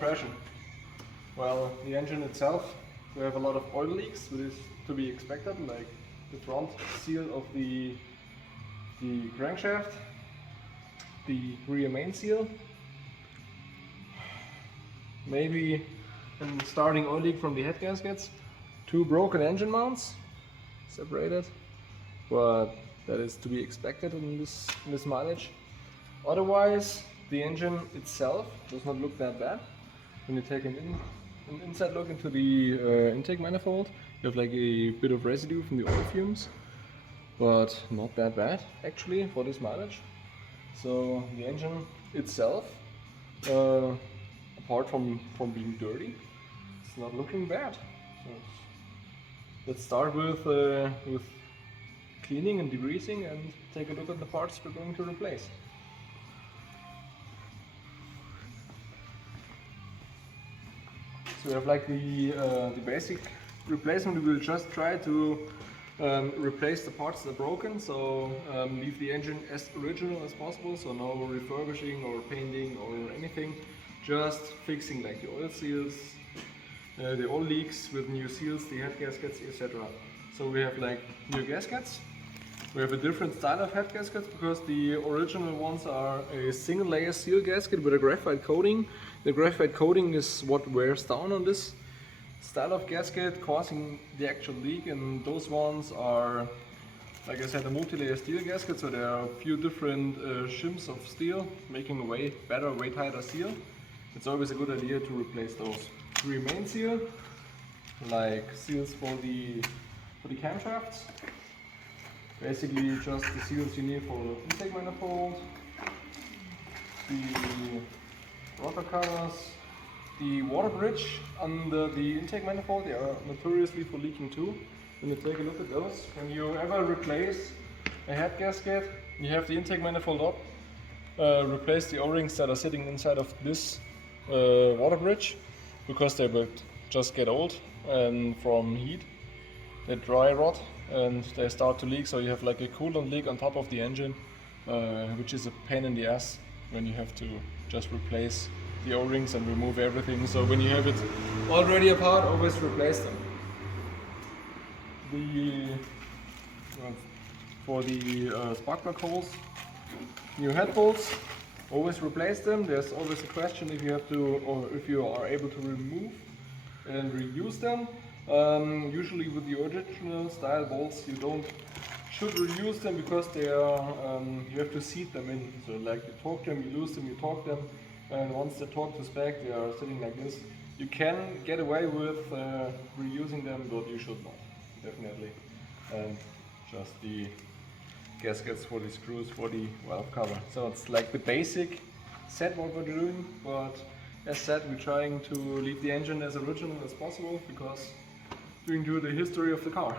Impression. Well, the engine itself, we have a lot of oil leaks, which is to be expected, like the front seal of the crankshaft, the rear main seal, maybe a starting oil leak from the head gaskets, 2 broken engine mounts, separated, but that is to be expected in this mileage. Otherwise, the engine itself does not look that bad. When you take an inside look into the intake manifold, you have like a bit of residue from the oil fumes, but not that bad actually for this mileage. So the engine itself, apart from being dirty, it's not looking bad. So let's start with cleaning and degreasing and take a look at the parts we're going to replace. So we have like the basic replacement. We will just try to replace the parts that are broken, so leave the engine as original as possible, so no refurbishing or painting or anything, just fixing like the oil seals, the oil leaks with new seals, the head gaskets, etc. So we have like new gaskets. We have a different style of head gaskets because the original ones are a single layer seal gasket with a graphite coating. The graphite coating is what wears down on this style of gasket, causing the actual leak, and those ones are, like I said, a multi-layer steel gasket, so there are a few different shims of steel, making a way better, way tighter seal. It's always a good idea to replace those. Rear main seal, like seals for the camshafts. Basically just the seals you need for the intake manifold, the rotor covers, the water bridge under the intake manifold. They are notoriously for leaking too. When you take a look at those, when you ever replace a head gasket, you have the intake manifold up, replace the O-rings that are sitting inside of this water bridge, because they will just get old and from heat they dry rot and they start to leak, so you have like a coolant leak on top of the engine, which is a pain in the ass when you have to just replace the O-rings and remove everything. So when you have it already apart, always replace them. For the spark plug holes, new head bolts, always replace them. There's always a question if you have to, or if you are able to remove and reuse them. Usually with the original style bolts you should reuse them because they are, you have to seat them in. So like you torque them, you lose them, you torque them, and once the torque is back they are sitting like this. You can get away with reusing them, but you should not, definitely. And just the gaskets for the screws for the valve cover. So it's like the basic set what we're doing, but as said, we're trying to leave the engine as original as possible because due to the history of the car.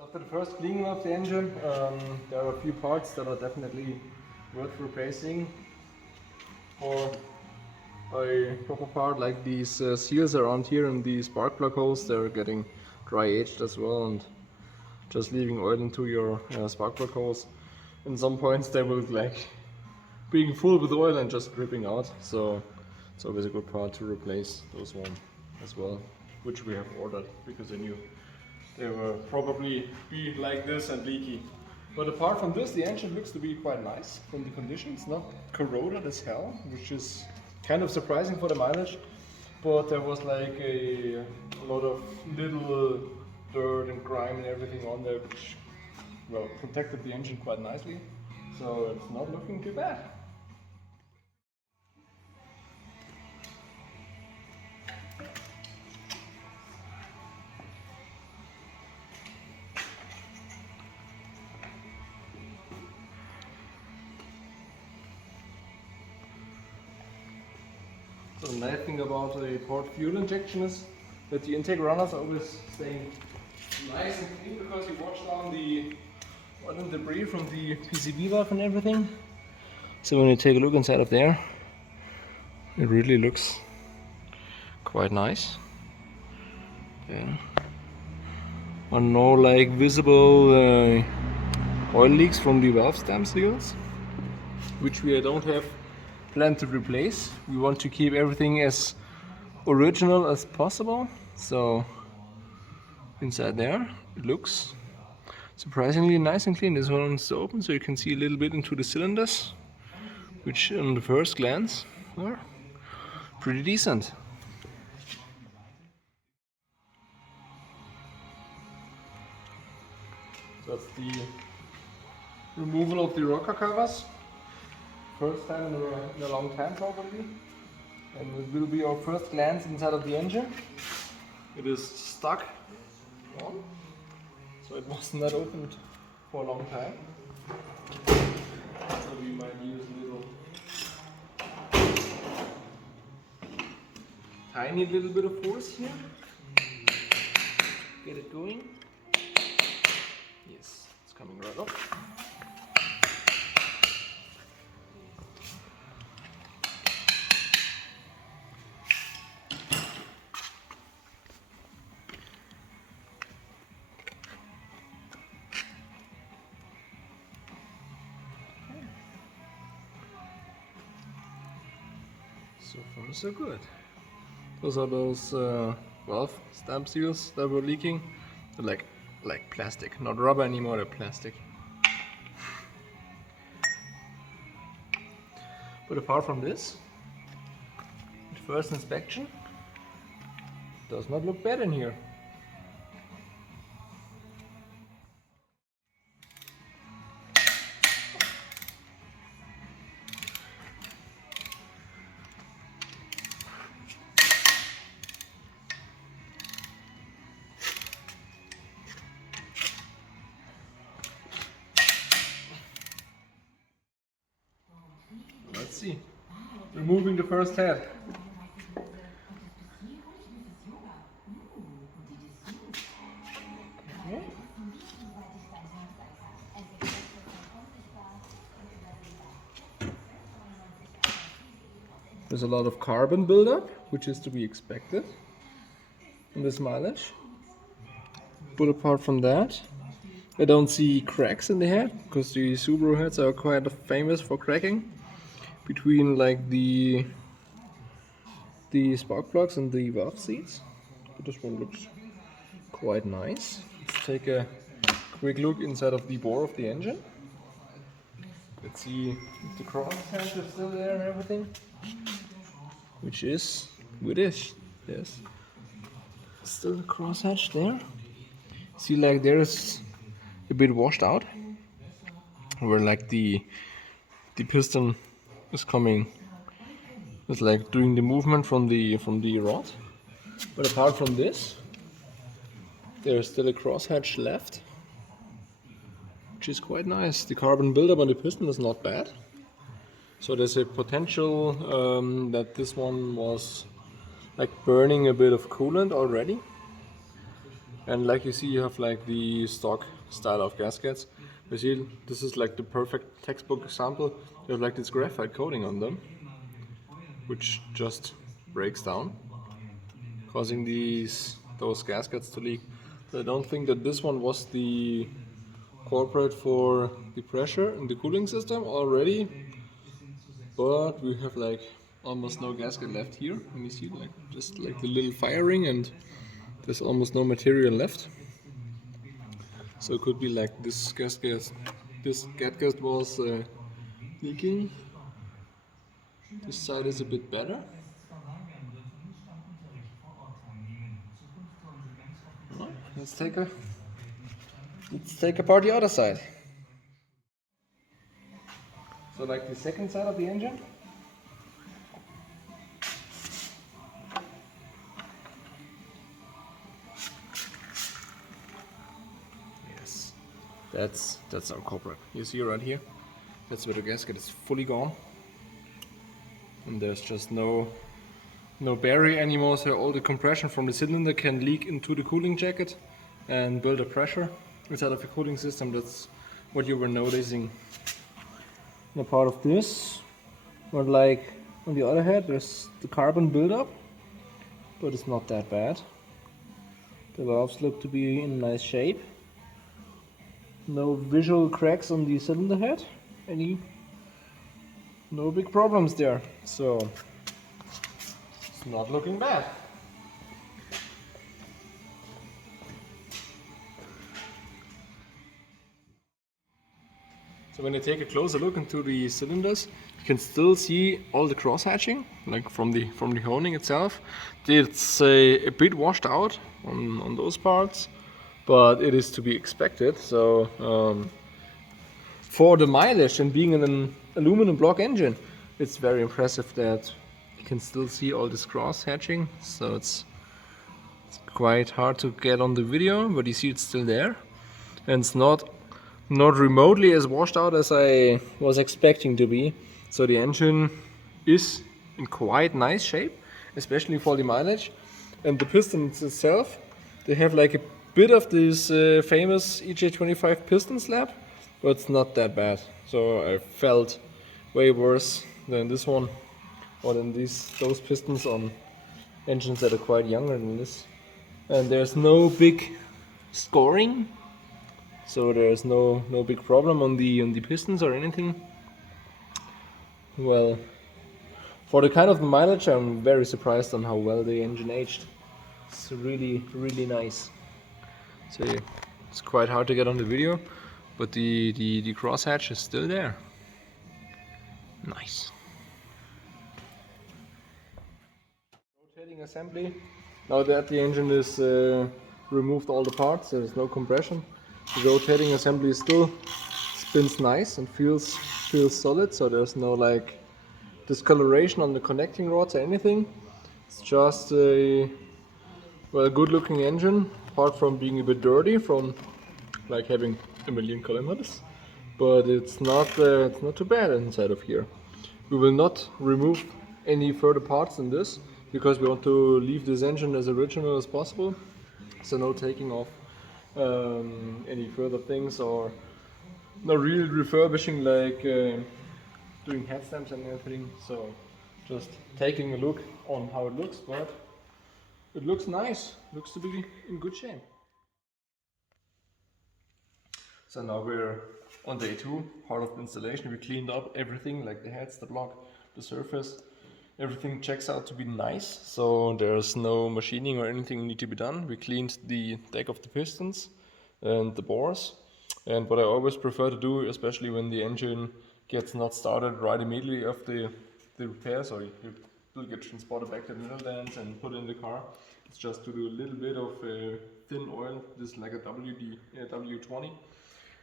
After the first cleaning of the engine, there are a few parts that are definitely worth replacing. For a proper part, like these seals around here and the spark plug holes, they're getting dry aged as well, and just leaving oil into your spark plug holes. In some points they will like being full with oil and just dripping out, so it's always a good part to replace those ones as well, which we have ordered because I knew they will probably be like this and leaky. But apart from this, the engine looks to be quite nice from the condition. It's not corroded as hell, which is kind of surprising for the mileage. But there was like a lot of little dirt and grime and everything on there, which well, protected the engine quite nicely, so it's not looking too bad. So the nice thing about a port fuel injection is that the intake runners are always staying nice and clean because you wash down the oil and debris from the PCB valve and everything. So when you take a look inside of there, it really looks quite nice. Yeah. And no like visible oil leaks from the valve stem seals, which we don't have planned to replace. We want to keep everything as original as possible. So inside there it looks surprisingly nice and clean. This one's open so you can see a little bit into the cylinders, which on the first glance are pretty decent. So that's the removal of the rocker covers. First time in a long time probably. And it will be our first glance inside of the engine. It is stuck on, so it was not opened for a long time. So we might use a little tiny little bit of force here. Get it going. Yes, it's coming right up. So far so good. Those are those valve stamp seals that were leaking. They're like plastic, not rubber anymore, they're plastic. But apart from this, at first inspection, does not look bad in here. Let's see. Removing the first head. Okay. There's a lot of carbon buildup, which is to be expected in this mileage. But apart from that, I don't see cracks in the head, because the Subaru heads are quite famous for cracking between like the spark plugs and the valve seats. But this one looks quite nice. Let's take a quick look inside of the bore of the engine. Let's see if the cross hatch is still there and everything, which is goodish. Yes, still the cross hatch there. See, like there's a bit washed out, where like the piston is coming. It's like doing the movement from the rod. But apart from this, there's still a crosshatch left, which is quite nice. The carbon buildup on the piston is not bad. So there's a potential that this one was like burning a bit of coolant already. And like you see, you have like the stock style of gaskets. You see, this is like the perfect textbook example. You have like this graphite coating on them, which just breaks down, causing those gaskets to leak. So I don't think that this one was the culprit for the pressure in the cooling system already, but we have like almost no gasket left here. And you see like just like the little firing, and there's almost no material left. So it could be like this gasket was leaking. This side is a bit better. Let's take a let's take apart the other side. So like the second side of the engine. Yes, that's our culprit. You see right here, that's where the gasket is fully gone. And there's just no barrier anymore, so all the compression from the cylinder can leak into the cooling jacket and build up pressure inside of the cooling system. That's what you were noticing. And a part of this, or like on the other hand, there's the carbon buildup, but it's not that bad. The valves look to be in nice shape. No visual cracks on the cylinder head. No big problems there. So it's not looking bad. So when you take a closer look into the cylinders, you can still see all the cross hatching, like from the honing itself. It's a bit washed out on those parts, but it is to be expected. So for the mileage and being in an aluminum block engine, it's very impressive that you can still see all this cross hatching. So it's quite hard to get on the video, but you see it's still there, and it's not remotely as washed out as I was expecting to be. So the engine is in quite nice shape, especially for the mileage. And the pistons itself, they have like a bit of this famous EJ25 piston slab, but it's not that bad. So I felt way worse than this one, or than those pistons on engines that are quite younger than this. And there's no big scoring, so there's no big problem on the pistons or anything. Well, for the kind of mileage, I'm very surprised on how well the engine aged. It's really nice. So yeah, it's quite hard to get on the video, but the crosshatch is still there. Nice. Rotating assembly. Now that the engine is removed all the parts, there's no compression. The rotating assembly still spins nice and feels solid, so there's no like discoloration on the connecting rods or anything. It's just a good looking engine, apart from being a bit dirty from like having a million kilometers, but it's not too bad inside of here. We will not remove any further parts in this because we want to leave this engine as original as possible, so no taking off any further things, or no real refurbishing like doing head stamps and everything. So just taking a look on how it looks, but it looks nice, looks to be in good shape. So now we're on day 2, part of the installation. We cleaned up everything, like the heads, the block, the surface. Everything checks out to be nice, so there's no machining or anything need to be done. We cleaned the deck of the pistons and the bores. And what I always prefer to do, especially when the engine gets not started right immediately after the repair, so you will get transported back to the Netherlands and put in the car, it's just to do a little bit of thin oil. This is like a W20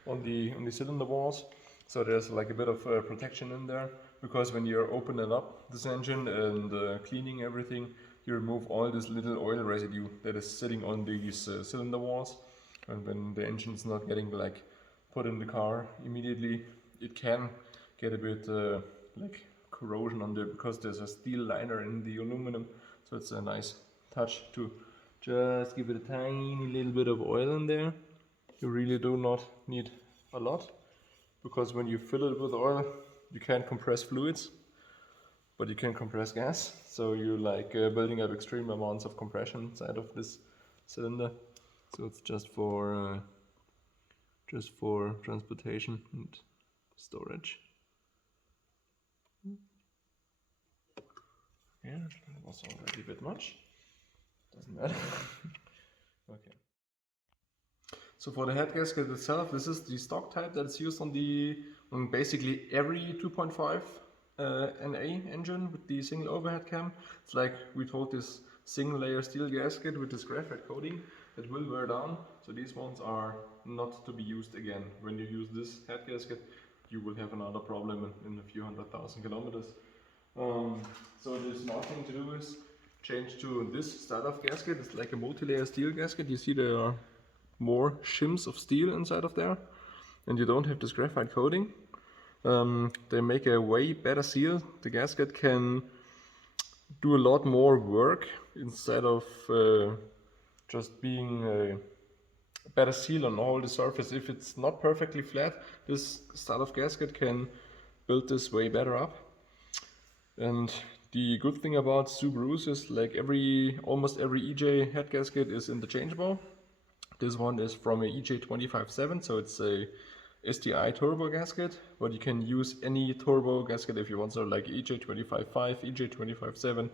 on the cylinder walls, so there's like a bit of protection in there, because when you're opening up this engine and cleaning everything, you remove all this little oil residue that is sitting on these cylinder walls, and when the engine is not getting like put in the car immediately, it can get a bit like corrosion on there, because there's a steel liner in the aluminum. So it's a nice touch to just give it a tiny little bit of oil in there. You really do not need a lot, because when you fill it with oil, you can't compress fluids, but you can compress gas. So you're like building up extreme amounts of compression inside of this cylinder. So it's just for transportation and storage. Yeah, that was already a bit much. Doesn't matter. Okay. So for the head gasket itself, this is the stock type that's used on basically every 2.5 NA engine with the single overhead cam. It's like we told, this single layer steel gasket with this graphite coating that will wear down. So these ones are not to be used again. When you use this head gasket, you will have another problem in a few 100,000 kilometers. So the smart thing to do is change to this style of gasket. It's like a multi-layer steel gasket. You see there are more shims of steel inside of there, and you don't have this graphite coating. They make a way better seal. The gasket can do a lot more work instead of just being a better seal on all the surface. If it's not perfectly flat, this style of gasket can build this way better up. And the good thing about Subarus is like almost every EJ head gasket is interchangeable. This one is from a EJ25 7, so it's a STI turbo gasket, but you can use any turbo gasket if you want, so like EJ25 5, EJ25 7,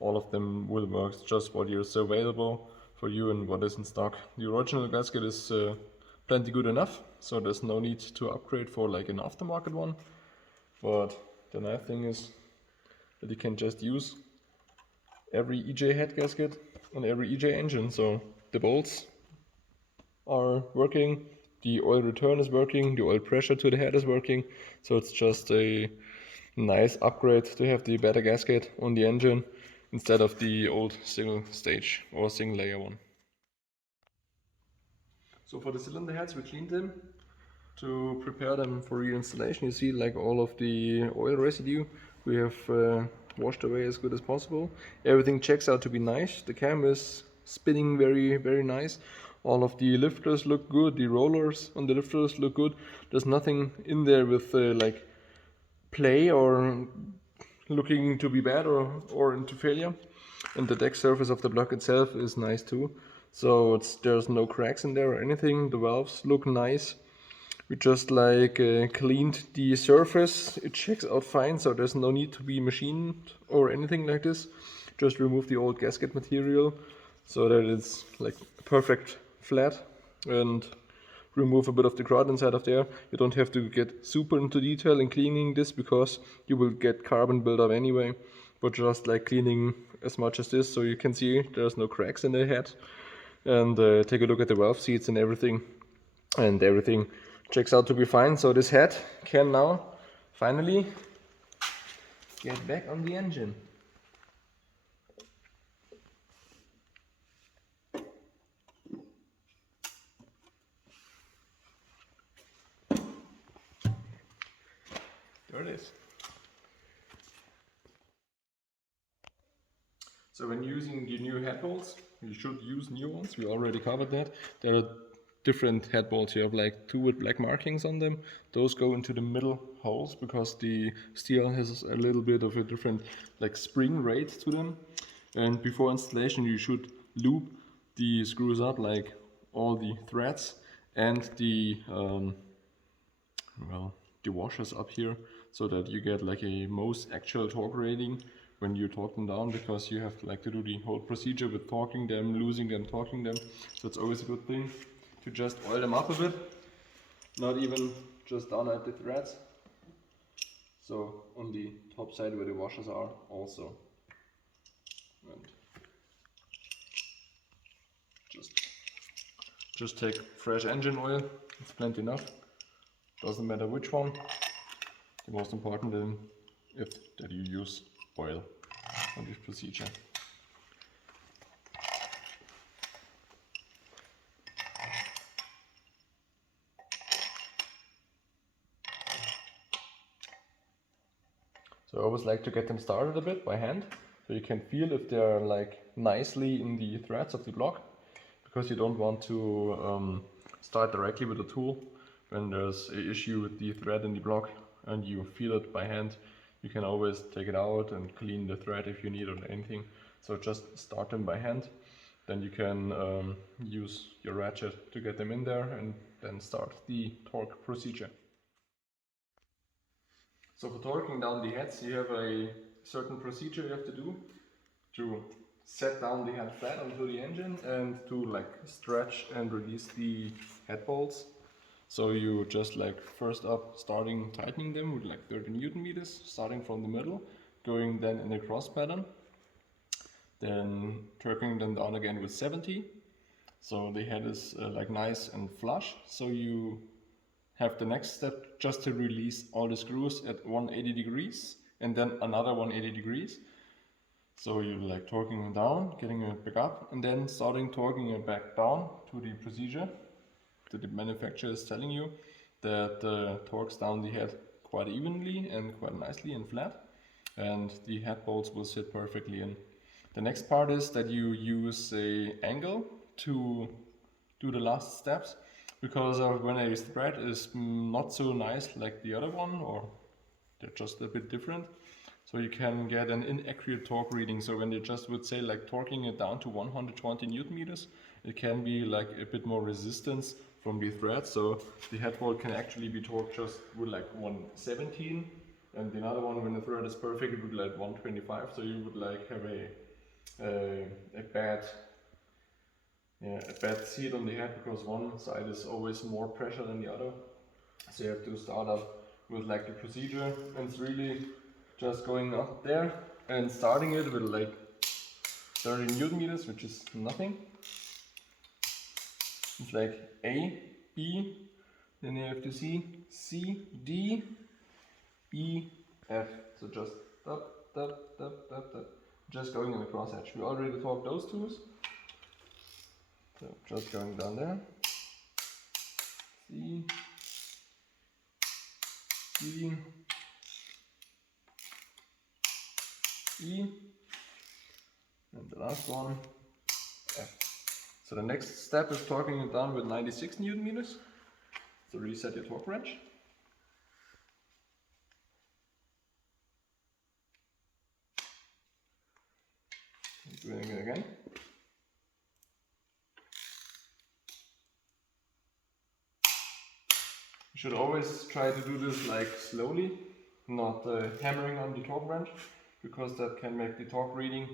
all of them will work. It's just what is available for you and what is in stock. The original gasket is plenty good enough, so there's no need to upgrade for like an aftermarket one. But the nice thing is that you can just use every EJ head gasket on every EJ engine. So the bolts are working, the oil return is working, the oil pressure to the head is working. So it's just a nice upgrade to have the better gasket on the engine instead of the old single stage or single layer one. So for the cylinder heads, we cleaned them to prepare them for reinstallation. You see like all of the oil residue we have washed away as good as possible. Everything checks out to be nice. The cam is spinning very nice. All of the lifters look good. The rollers on the lifters look good. There's nothing in there with like play or looking to be bad or into failure. And the deck surface of the block itself is nice too. So there's no cracks in there or anything. The valves look nice. We just like cleaned the surface. It checks out fine, so there's no need to be machined or anything like this. Just remove the old gasket material so that it's like perfect flat, and remove a bit of the grout inside of there. You don't have to get super into detail in cleaning this because you will get carbon buildup anyway, but just like cleaning as much as this so you can see there's no cracks in the head. And take a look at the valve seats and everything, and everything checks out to be fine. So this head can now finally get back on the engine. There it is. So when using the new head bolts, you should use new ones. We already covered that. There are different head bolts. You have like two with black markings on them. Those go into the middle holes because the steel has a little bit of a different like spring rate to them. And before installation you should lube the screws up, like all the threads and the the washers up here, so that you get like a most actual torque rating when you torque them down, because you have like to do the whole procedure with torquing them, losing them, torquing them. So it's always a good thing to just oil them up a bit, not even just down at the threads. So on the top side where the washers are also. And just take fresh engine oil, it's plenty enough. Doesn't matter which one. The most important thing is that you use oil on this procedure. So I always like to get them started a bit by hand, so you can feel if they are like nicely in the threads of the block, because you don't want to start directly with the tool when there's an issue with the thread in the block and you feel it by hand. You can always take it out and clean the thread if you need or anything. So just start them by hand, then you can use your ratchet to get them in there and then start the torque procedure. So for torquing down the heads, you have a certain procedure you have to do to set down the head flat onto the engine and to like stretch and release the head bolts. So you just like first up starting tightening them with like 30 Newton meters, starting from the middle, going then in a cross pattern, then torquing them down again with 70. So the head is like nice and flush. So you have the next step just to release all the screws at 180 degrees and then another 180 degrees. So you're like torquing it down, getting it back up, and then starting torquing it back down to the procedure that the manufacturer is telling you that torques down the head quite evenly and quite nicely and flat, and the head bolts will sit perfectly in. The next part is that you use a angle to do the last steps, because when a thread is not so nice like the other one, or they're just a bit different, so you can get an inaccurate torque reading. So when they just would say like torquing it down to 120 Newton meters, it can be like a bit more resistance from the thread. So the head bolt can actually be torqued just with like 117, and the other one, when the thread is perfect, it would be like 125. So you would like have a bad seat on the head, because one side is always more pressure than the other. So you have to start up with like the procedure, and it's really just going up there and starting it with like 30 Newton meters, which is nothing. It's like A, B, then you have to C, D, E, F. So just just going in the cross hatch. We already talked those twos. So just going down there. C, D, E, and the last one, F. So the next step is torquing it down with 96 Newton meters. So reset your torque wrench. Doing it again. You should always try to do this like slowly, not hammering on the torque wrench, because that can make the torque reading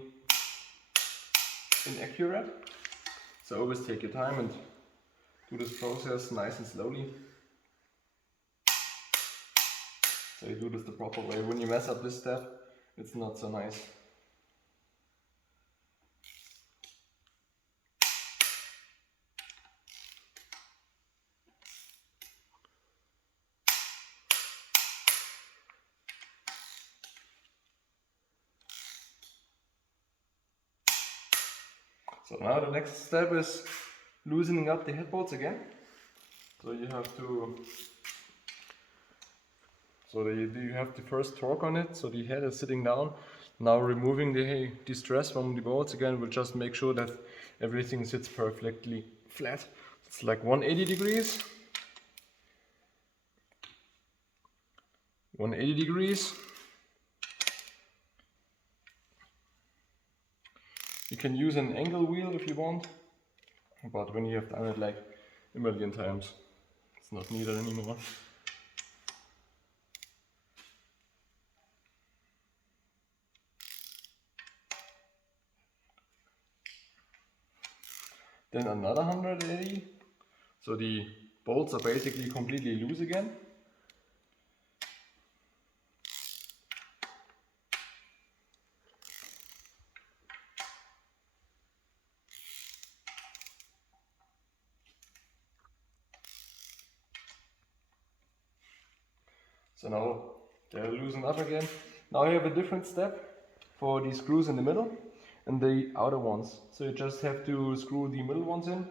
inaccurate. So always take your time and do this process nice and slowly. So you do this the proper way. When you mess up this step, it's not so nice. So now the next step is loosening up the head bolts again. So you have to, you have the first torque on it, so the head is sitting down. Now removing the stress from the bolts again will just make sure that everything sits perfectly flat. It's like 180 degrees. 180 degrees. You can use an angle wheel if you want, but when you have done it like a million times, it's not needed anymore. Then another 180. So the bolts are basically completely loose again. So now they're loosened up again. Now you have a different step for the screws in the middle and the outer ones. So you just have to screw the middle ones in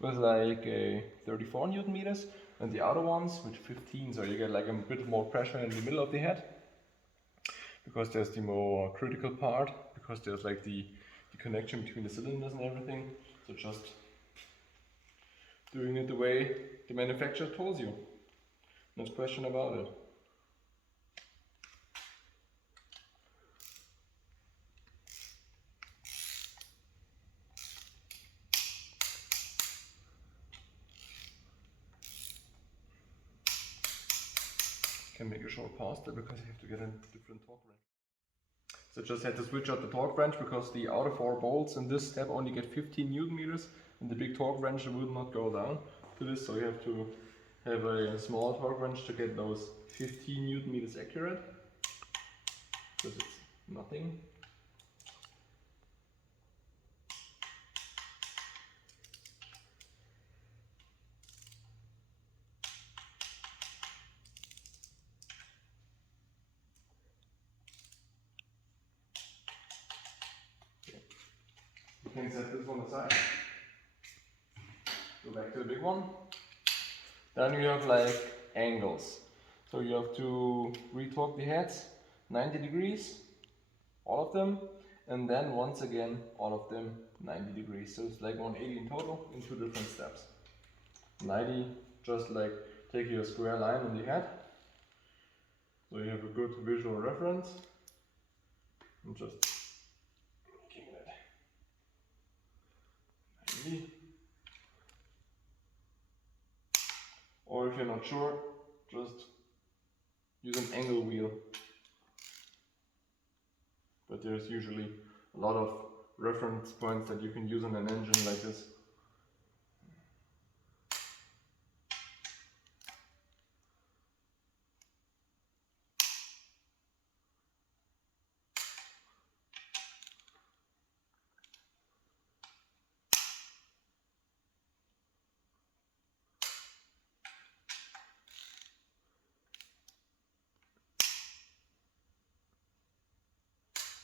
with like a 34 Newton meters, and the outer ones with 15. So you get like a bit more pressure in the middle of the head, because there's the more critical part, because there's like the connection between the cylinders and everything. So just doing it the way the manufacturer told you. No question about it. Can make a short pause there because you have to get a different torque wrench. So just had to switch out the torque wrench because the outer 4 bolts in this step only get 15 Newton meters, and the big torque wrench will not go down to this, so you have to have a small torque wrench to get those 15 Newton meters accurate, because it's nothing. can set this one aside. Go back to the big one. Then you have like angles. So you have to retorque the heads 90 degrees, all of them, and then once again all of them 90 degrees. So it's like 180 in total in 2 different steps. 90, just like take your square line on the head, so you have a good visual reference, and just making it 90. Or if you're not sure, just use an angle wheel. But there's usually a lot of reference points that you can use on an engine like this.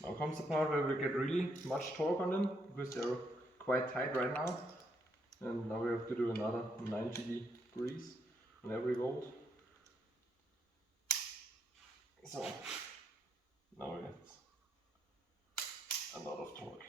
Now comes the part where we get really much torque on them, because they're quite tight right now. And now we have to do another 90 degrees on every bolt. So now it's a lot of torque.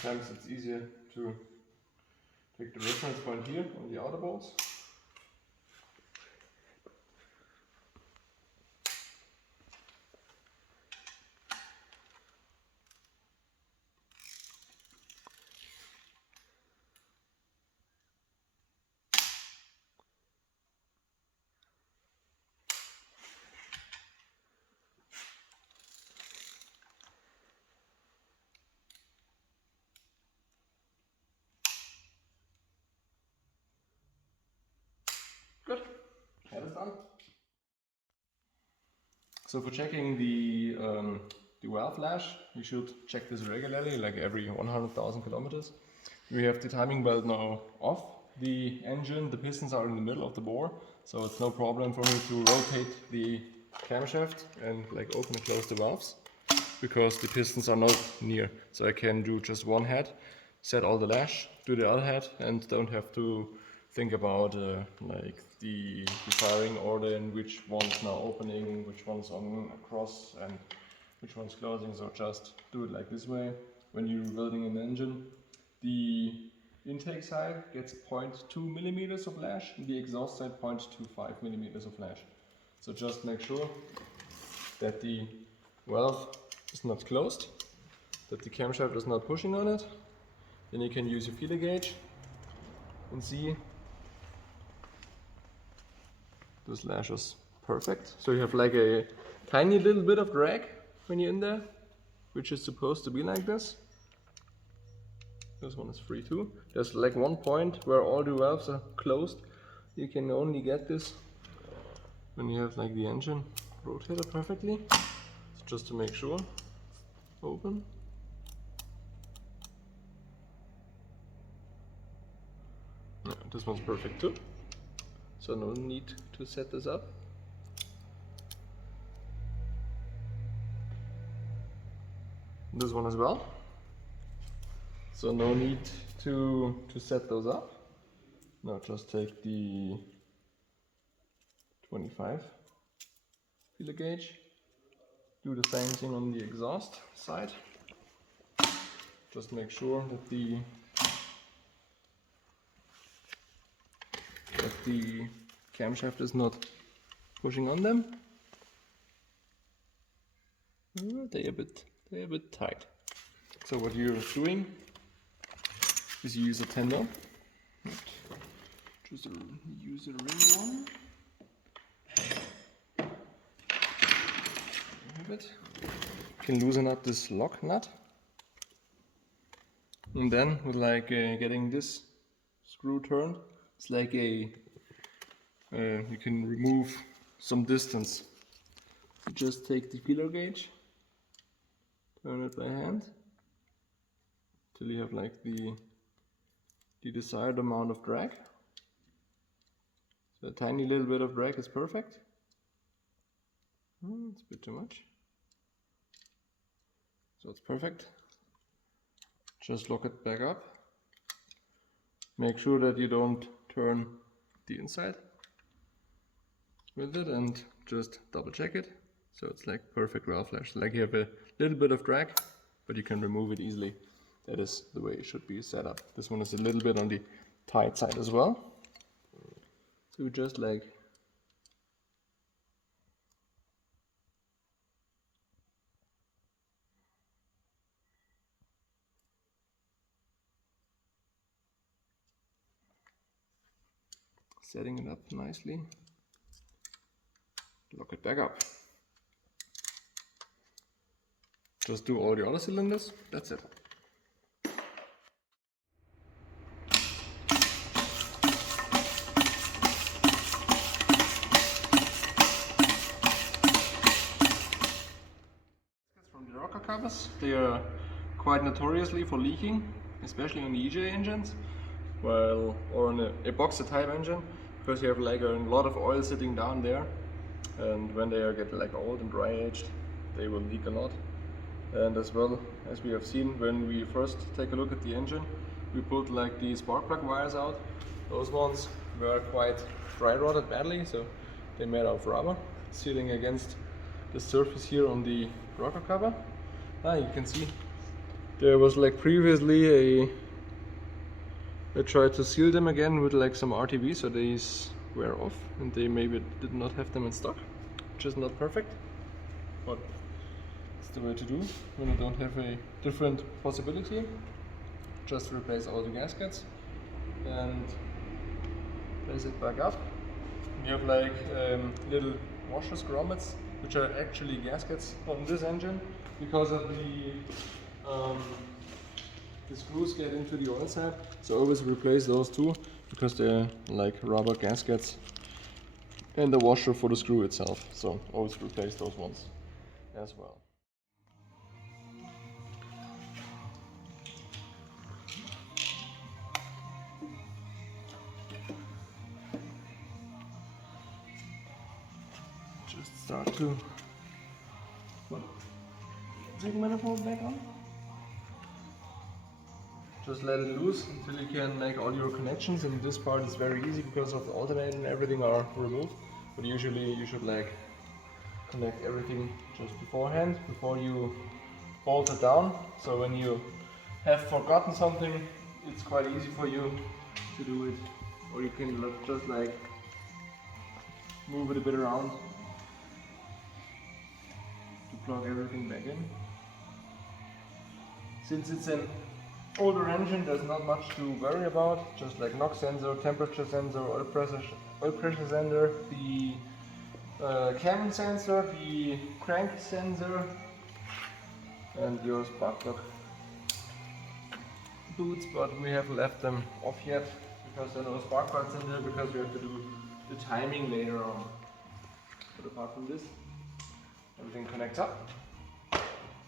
Sometimes it's easier to take the reference point here on the outer bolts. Good, head is done. So for checking the valve lash, you should check this regularly, like every 100,000 kilometers. We have the timing belt now off. The engine, the pistons are in the middle of the bore, so it's no problem for me to rotate the camshaft and like open and close the valves, because the pistons are not near. So I can do just one head, set all the lash, do the other head, and don't have to think about like the firing order and which one's now opening, which one's on across and which one's closing. So just do it like this way. When you're building an engine, the intake side gets 0.2 millimeters of lash and the exhaust side 0.25 millimeters of lash. So just make sure that the valve is not closed, that the camshaft is not pushing on it. Then you can use your feeler gauge and see this lash is perfect. So you have like a tiny little bit of drag when you're in there, which is supposed to be like this. This one is free too. There's like one point where all the valves are closed. You can only get this when you have like the engine rotated perfectly. So just to make sure, open. Yeah, this one's perfect too. So no need to set this up. This one as well. So no need to set those up. Now just take the 25 feeler gauge. Do the same thing on the exhaust side. Just make sure that the camshaft is not pushing on them. They're a bit tight. So what you're doing is you use a tender. Just use a ring one. Have it. You can loosen up this lock nut. And then with like getting this screw turned, it's like a you can remove some distance. You just take the feeler gauge, turn it by hand till you have like the desired amount of drag. So a tiny little bit of drag is perfect. It's a bit too much. So it's perfect. Just lock it back up. Make sure that you don't turn the inside with it, and just double check it. So it's like perfect valve flash. Like you have a little bit of drag, but you can remove it easily. That is the way it should be set up. This one is a little bit on the tight side as well. So we just like setting it up nicely. Lock it back up. Just do all the other cylinders. That's it. From the rocker covers, they are quite notoriously for leaking, especially on the EJ engines, or on a boxer type engine, because you have like a lot of oil sitting down there, and when they get like old and dry aged, they will leak a lot. And as well as we have seen when we first take a look at the engine, we pulled like the spark plug wires out. Those ones were quite dry rotted badly, so they made out of rubber, sealing against the surface here on the rocker cover. You can see there was like previously I tried to seal them again with like some RTV, so these were off and they maybe did not have them in stock, which is not perfect, but it's the way to do when you don't have a different possibility. Just replace all the gaskets and place it back up. You have like little washers, grommets, which are actually gaskets on this engine because of the screws get into the oil side. So always replace those two because they're like rubber gaskets and the washer for the screw itself. So always replace those ones as well. Just start to put the manifold back on. Just let it loose until you can make all your connections, and this part is very easy because of the alternator and everything are removed. But usually you should like connect everything just beforehand, before you bolt it down. So when you have forgotten something, it's quite easy for you to do it. Or you can just like move it a bit around to plug everything back in. Since it's an older engine, there's not much to worry about, just like NOx sensor, temperature sensor, oil pressure sensor, the cam sensor, the crank sensor, and your spark plug boots, but we have left them off yet because there are no spark plugs in there, because we have to do the timing later on. But apart from this, everything connects up,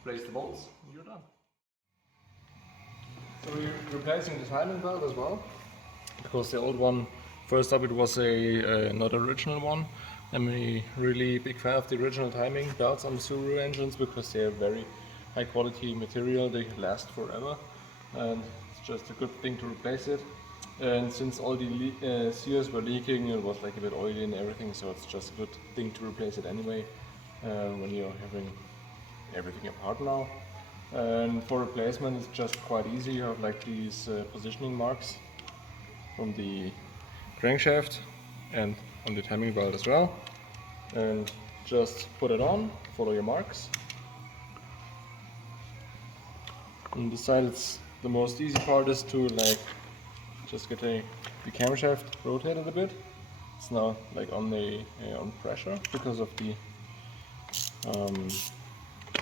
place the bolts, and you're done. So we're replacing the timing belt as well, because the old one, first up, it was a not original one. I'm a really big fan of the original timing belts on the Subaru engines because they are very high quality material, they last forever, and it's just a good thing to replace it. And since all the seals were leaking, it was like a bit oily and everything, so it's just a good thing to replace it anyway when you're having everything apart now. And for replacement, it's just quite easy. You have like these positioning marks from the crankshaft and on the timing belt as well, and just put it on, follow your marks. On this side, it's the most easy part is to like just get the camshaft rotated a bit. It's now like on the on pressure because of the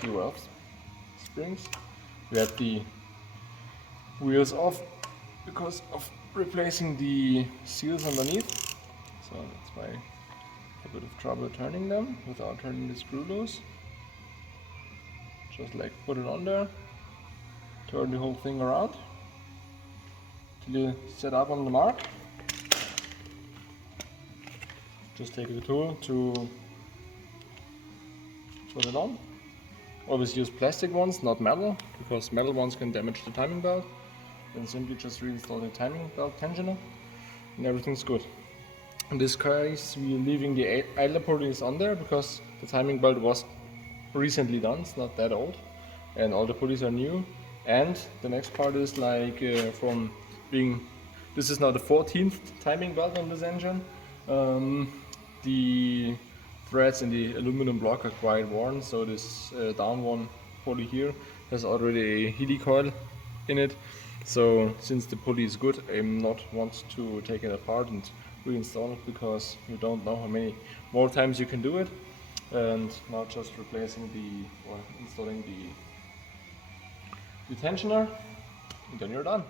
valves springs. We have the wheels off because of replacing the seals underneath. So that's why a bit of trouble turning them without turning the screw loose. Just like put it on there, turn the whole thing around till you set up on the mark. Just take the tool to put it on. Always use plastic ones, not metal, because metal ones can damage the timing belt. Then simply just reinstall the timing belt tensioner and everything's good. In this case, we're leaving the idler pulleys on there because the timing belt was recently done, it's not that old, and all the pulleys are new. And the next part is like from being, this is now the 14th timing belt on this engine. The threads in the aluminum block are quite worn, so this down one pulley here has already a Healy coil in it. So since the pulley is good, I'm not want to take it apart and reinstall it because you don't know how many more times you can do it. And now just replacing or installing the tensioner, and then you're done.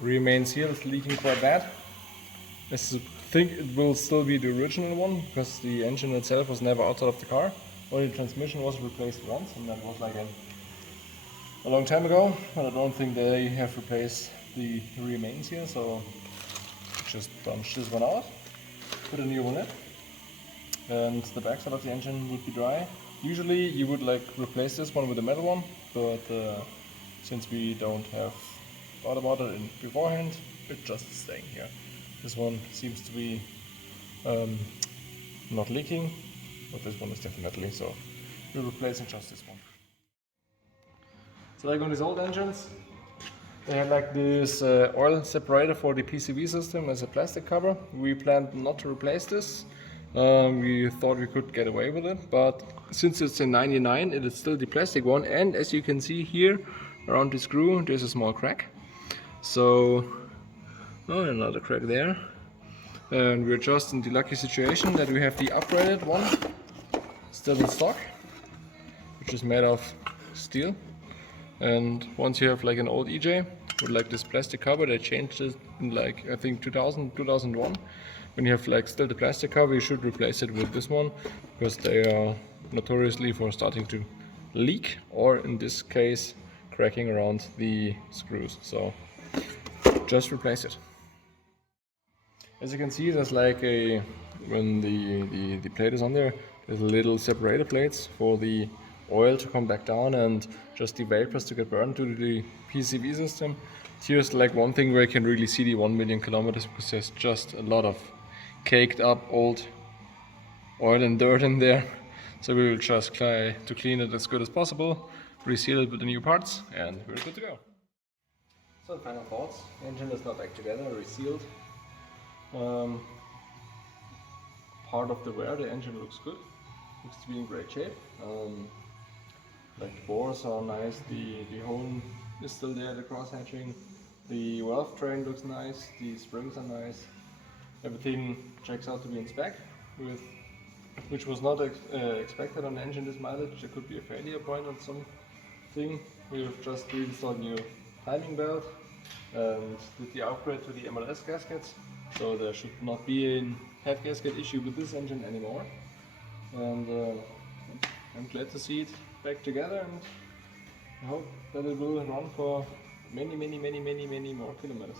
Remain seal is leaking quite bad. I think it will still be the original one because the engine itself was never outside of the car. Only the transmission was replaced once, and that was like a long time ago. But I don't think they have replaced the remains here, so just punch this one out, put a new one in, and the backside of the engine would be dry. Usually you would like replace this one with a metal one, but since we don't have thought about it beforehand, it's just staying here. This one seems to be not leaking, but this one is definitely, so we're replacing just this one. So like on these old engines, they had like this oil separator for the PCV system as a plastic cover. We planned not to replace this. We thought we could get away with it, but since it's a 99, it is still the plastic one, and as you can see here around the screw there's a small crack. So, another crack there. And we're just in the lucky situation that we have the upgraded one still in stock, which is made of steel. And once you have like an old EJ with like this plastic cover, they changed it in like I think 2000, 2001. When you have like still the plastic cover, you should replace it with this one because they are notoriously for starting to leak, or in this case cracking around the screws. So just replace it. As you can see, there's like when the plate is on there, there's little separator plates for the oil to come back down and just the vapors to get burned to the PCV system. Here's like one thing where you can really see the 1 million kilometers because there's just a lot of caked up old oil and dirt in there. So we will just try to clean it as good as possible, reseal it with the new parts, and we're good to go. So final thoughts, engine is now back together, resealed. Part of the wear, the engine looks good, looks to be in great shape. Like the bores are nice, the hone is still there, the cross hatching, the valve train looks nice, the springs are nice. Everything checks out to be in spec, which was not expected on the engine this mileage. There could be a failure point on something. We've just reinstalled new timing belt and did the upgrade to the MLS gaskets, so there should not be a head gasket issue with this engine anymore. And I'm glad to see it back together, and I hope that it will run for many more kilometers.